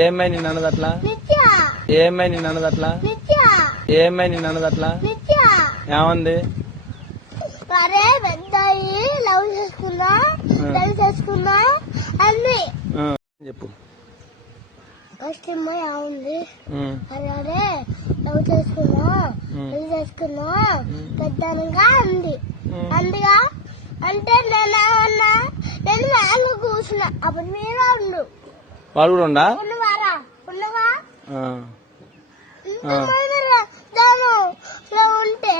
ఏమై నిన్ను అన్నది అట్లా? ఏమై నిన్ను అన్నది అట్లా? ఏమై నిన్ను అన్నది అట్లా? ఏమంది? అరే పెద్దాయి లవ్ చేసుకున్నా అన్ని చెప్పు. ఫస్ట్ ఏముంది? అరే లవ్ చేసుకున్నా పెద్దనగా అంది. అందుగా అంటే నేను మ్యాంగో కూర్చున్నా. అప్పుడు మీరు ఉండు. వాడు కూడా ఉండవా? ఉంటే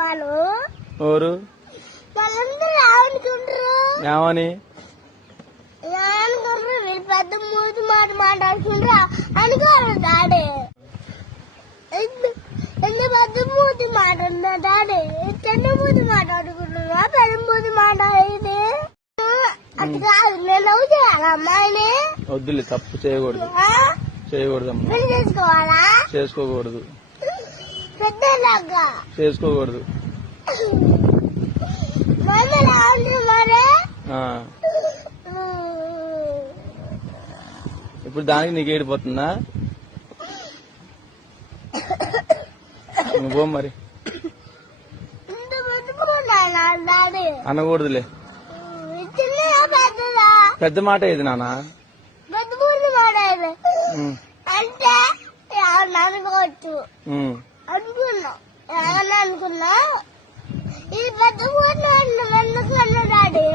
వాళ్ళు ఎవరు వాళ్ళందరూ ఏమని వీళ్ళు పెద్ద మూతి మాట్లాడుకుంటారు అనుకోరు డాడీ. పెద్ద మూతి మాట్లాడుతున్నా డాడీ. చిన్న మూతి మాట్లాడుకుంటున్నా పెద్ద మూతి మాట్లాడేది అది కాదు. నేను లవ్ చేయాలా అమ్మాయిని? వద్దులే, తప్పు చేయకూడదు. చేయకూడదమ్మా. పెళ్లి చేసుకోవాలా? చేసుకోకూడదు. పెద్దలాగా చేసుకోకూడదు. మరి ఇప్పుడు దానికి నీకు ఏడిపోతుందా? నువ్వు మరి అనకూడదులే. పెద్ద మాట ఏది నాన్న? అంటే అనుకోవచ్చు అనుకున్నా ఈ పెద్ద డాడీ.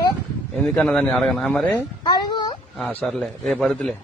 ఎందుకన్నదాన్ని అడగనా మరి? అడుగు. సర్లే, రేపు అడుగుతులే.